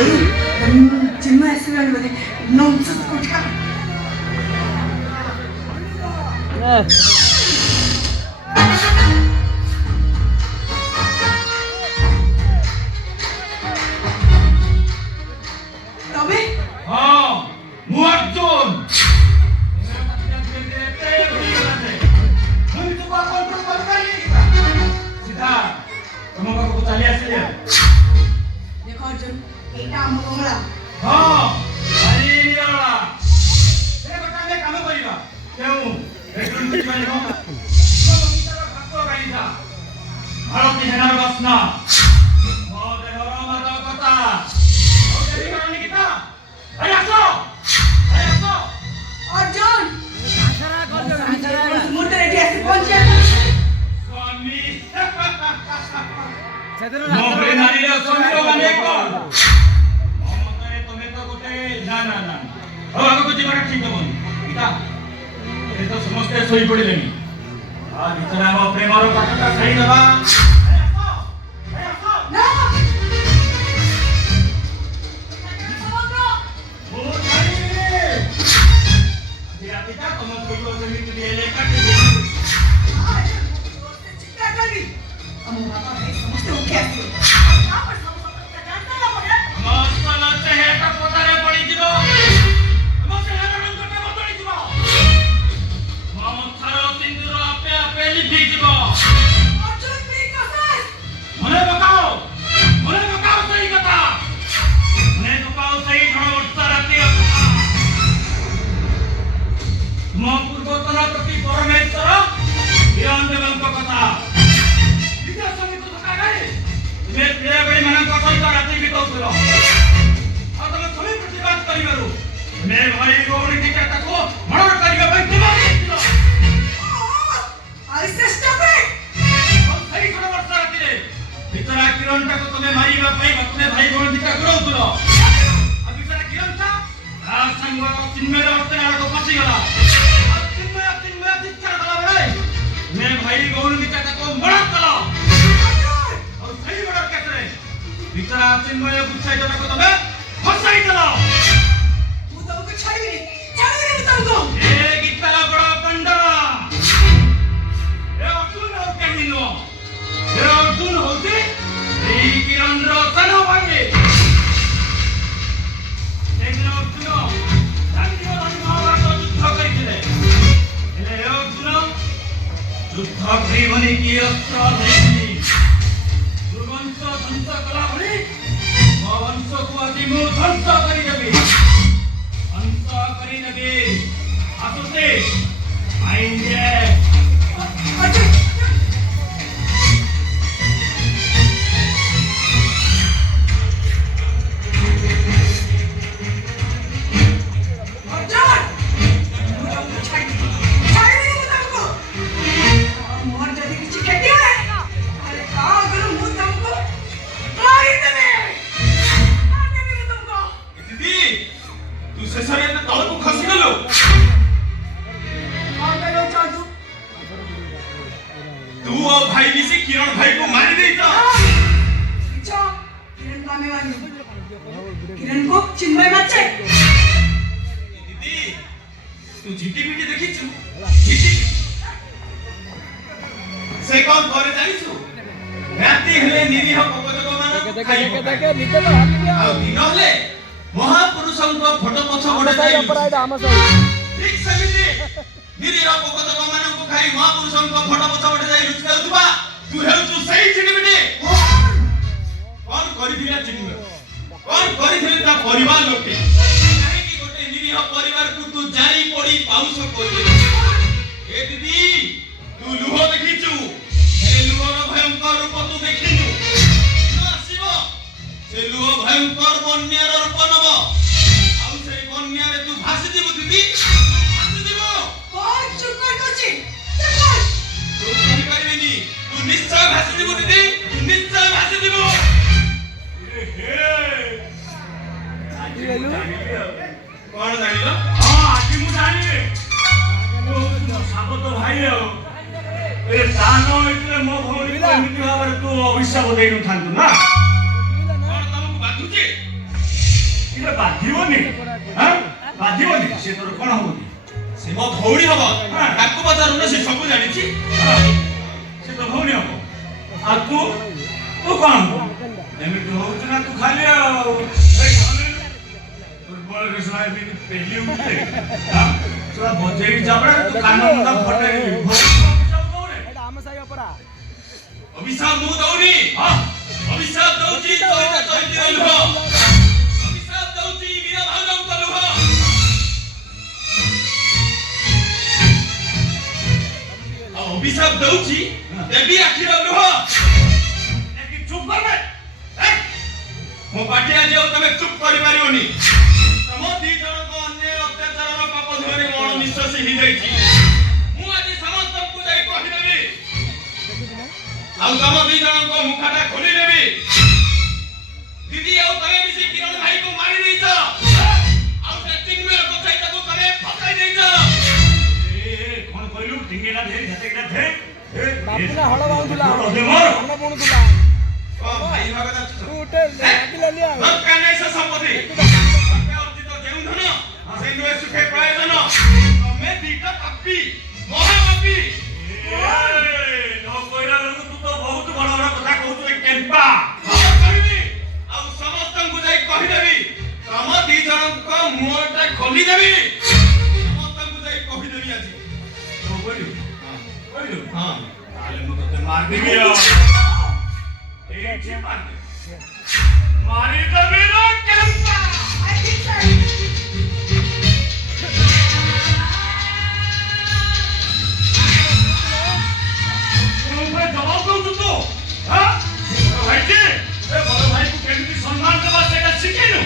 चिन्मय शिवांमध्ये नोंदच कुठा तबे हां मुअज्जुन सीधा तुम को चली आसिले देखो अर्जुन एटा हम बंगला हां अरे निराला ए बटा में काम करिबा केउ बेडरूम की माने हो तो भीतर भागो गाइसा भारत सेनार बसना मो देहर माता कथा ओ देरी करनी किता अरे आसो अर्जुन मुर्ते रेडी आसी पहुंचे स्वामी मोहरे नारी रे स्वामी माने कोन ममतारे तमे तो गोटे ना ना ना अब आगो को जीवन ठीक होबन इता ए तो समस्त सोई पड़िलेनी आ भीतर हम प्रेमर कथा सही दबा ना किरण को चिन्मय बच्चे दीदी तू झिटी पिटी देखी छु झिटी से कौन करे जानिछु राती हेले निरीह पकजक मान देखे निते तो हाली गया आ दिन हेले महापुरुषंको फोटो पछ गोडे जाई ठीक समिति निरीह पकजक मान को खाई महापुरुषंको फोटो पछ गोडे जाई लुचकाउथबा तू हेउ सही झिटी पिटी कौन करिथिला चिन्मय कौन करिथिले ता परिवार लोके काहे कि गोटे निरीह परिवार को तू जाई पड़ी पाउस कोइले ए दीदी तू लुह देखिछु ए लुहर भयंकर रूप तू देखिनु न आसीबो से लुह भयंकर बन्यार रूप नबो आउ से बन्यार तू भासी दिबु दीदी भासी दिबु बहुत चुप कर कोची चुप कर तू कहि परिबेनी तू निश्चय भासी दिबु दीदी तू निश्चय भासी दिबु कौन जानिलो हां आजि मु जानि तो साबत भाई हो ए दानो इतले मो भौणी को एमिति भाବରେ तू अभिशाप देइनु थांतु ना कौन तुमको बाधुची ସିଏ ବାଧିବନି ହାଁ ବାଧିବନି ସେ ତୋର କଣ ହବନି ସେ ମୋ ଭଉଣୀ ହବ ତାକୁ ପଚାରୁନ ସେ ସବୁ ଜାଣିଛି ସେ ତ ଭଉଣୀ ହବ ଆଉ ତୁ ତୁ କଣ ହବ ଏମିତି ହଉଛୁ ନା ତୁ ଖାଲି ଆଉ ଦୁର୍ବଳ ବିଷୟ ଏମିତି ପେଲି ଉଠେ ସେଟା ବଜେଇ ଯାବड़ा ତୁ କାନ ମୁଣ୍ଡ ଫଟେଇ ଏଇଟା ଆମ ସାହି ଅପରା ଅଭିଶାପ ମୁଁ ଦଉନି ଅଭିଶାପ ଦଉଛି ତୋଇଟା ତୋଇଟି ଲୁହ ଅଭିଶାପ ଦଉଛି ମୀରା ଭାଉଜଙ୍କ ଲୁହ ଆଉ ଅଭିଶାପ ଦଉଛି ଦେବୀ ଆଖିର ଲୁହ ଚୁପ୍ କରିବେ ମୋ ପାଟି ଆଜି ଆଉ ତମେ ଚୁପ୍ କରିପାରିବନି ତମ ଦି ଜଣଙ୍କ ଅନ୍ୟାୟ ଅତ୍ୟାଚାରର ପାପ ଧୂଆଁରେ ମଣ ନିଶ୍ୱାସୀ ହେଇଯାଇଛି ମୁଁ ଆଜି ସମସ୍ତଙ୍କୁ ଯାଇ କହିଦେବି ଆଉ ତମ ଦି ଜଣଙ୍କ ମୁଖାଟା ଖୋଲିଦେବି ଦିଦି ଆଉ ତମେ ମିଶି କିରଣ ଭାଇକୁ ମାରି ଦେଇଛ ଆଉ ସେ ଚିନ୍ମୟ କୋଚାଇ ତାକୁ ତମେ ଫସାଇ ଦେଇଛ କଣ କହିଲୁ ଟିଙ୍ଗିନା ଧେ ଝାଟେକିନା ଧେ ବାପୁନା ହଳ ବାଉଁଥିଲା ଧାନ ବୁଣୁଥିଲା ଭାଇ ଭାଗ ତୁ ଉଠେ ଲାଗିଲାନି ଆଉ ଦରକାର ନାହିଁ ସେ ସମ୍ପତ୍ତି ଅର୍ଜିତ ଯେଉଁ ଧନ ସେ ନୁହେଁ ସୁଖେ ପ୍ରୟୋଜନ ତମେ ଦିଟା ପାପୀ ମହାପାପୀ ନ କହିଲା ବେଳକୁ ତୁ ତ ବହୁତ ବଡ ବଡ କଥା କହୁଛୁ କେମ୍ପା କହିବି ଆଉ ସମସ୍ତଙ୍କୁ ଯାଇ କହିଦେବି ତମ ଦି ଜଣଙ୍କ ମୁହଁଟା ଖୋଲିଦେବି ସମସ୍ତଙ୍କୁ ଯାଇ କହିଦେବି ଆଜି କହିଲୁ ହଁ ତାହେଲେ ମୁଁ ତତେ ମାରିଦେବି ଆଉ ଏଇଠି ମାରିଦେବି ରେ କେମ୍ପା जवाब दो तू हाँ भाई जी बड़ो भाई को केମିତି सम्मान देबा सेटा शिखिनु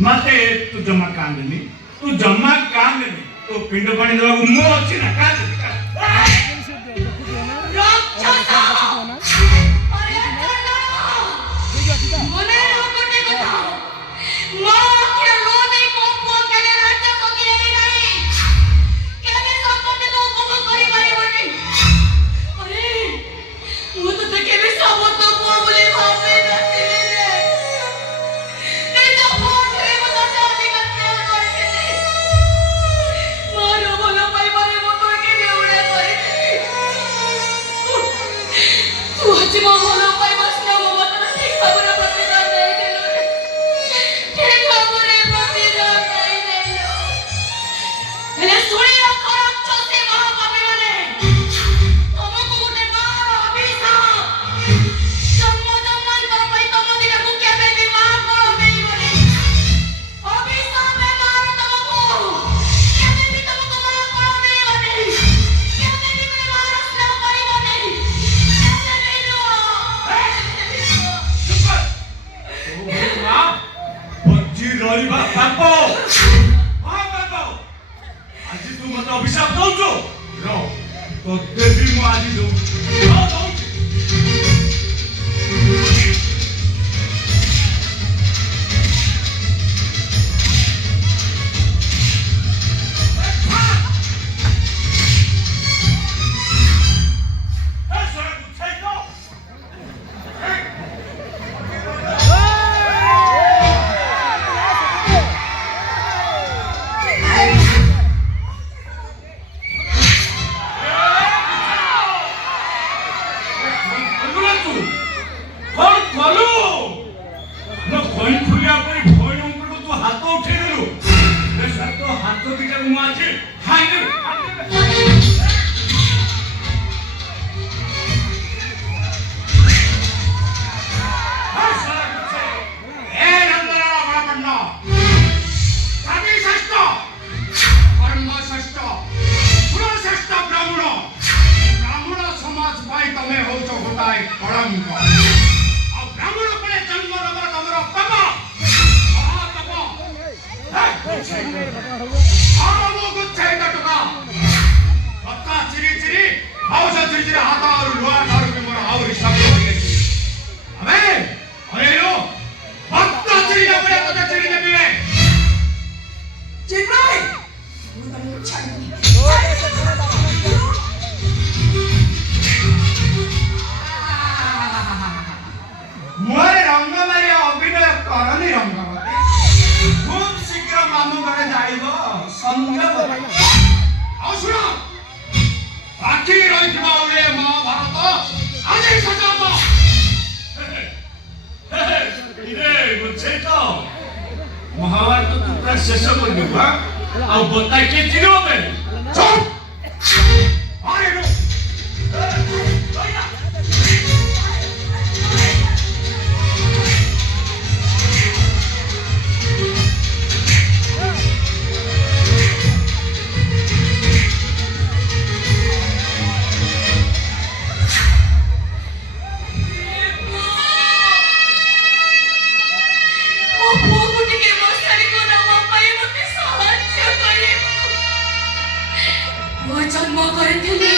मते तू जमा कांदनी तू जमा कांदनी तो पिंड पानी देवा मु अछि ना कांदनी Hey, ମୋ ଭଲ ପାଇବା ସ୍ନେହ ମମତାର ଠିକ ଭାବରେ ପ୍ରତିଦାନ ଦେଇଦେଲୁ ରେ। ଠିକ ଭାବରେ ପ୍ରତିଦାନ ଦେଇଦେଲୁ। ହେଲେ ଶୁଣି ରଖ ରାକ୍ଷସୀ ମହାପାପୀମାନେ, ତମକୁ ଗୋଟେ ମାର ଅଭିଶାପ। ଜନ୍ମ ଜନ୍ମାନ୍ତର ପାଇଁ ତମ ଦିନକୁ କେବେ ବି ମାଫ କରିବେନି। ଅଭିଶାପ ଏ ମାର ତମକୁ କେବେ ବି ତମକୁ ମାଫ କରିବେନି। କେବେ ବି ତୁମେ ମାର ସ୍ନେହ କରିବନି। କେବେ ବି ନୁହଁ। ବଞ୍ଚି ରହିବା ପାପ, ମହାପାପ। ଆଜି ତୁ ମତେ ଅଭିଶାପ ଦଉଛୁ, ତତେ ବି ମୁଁ ଆଜି ଦଉଛି। ଚିନ୍ମୟ, ମୁଁ ତମକୁ ଛାଡ଼ିବି। ମୋର ରଙ୍ଗମାରୀ ଅଭିନୟ କରନି ରଙ୍ଗବତୀ। ଖୁବ୍ ଶୀଘ୍ର ମାମୁଁ ଘରେ ଜାଣିବ ସଂଯୋଗ। ଆଉ ଶୁଣ, ବାକି ରହିଥିବା ଓଡ଼ିଆ ମହାଭାରତ ଆଜି ଶେଷ ହବ। ମହାଭାରତ ତୁ ପୁରା ଶେଷ କରିଦେବୁ। ଆଉ ବତା କିଏ ଚିରିବ ବେ? ମୋ ପୁଅକୁ ଟିକେ ବସାଣିକୁ ନେବା ପାଇଁ ମୋତେ ସାହାଯ୍ୟ କରିବ। ପୁଅ ଜନ୍ମ କରିଥିଲି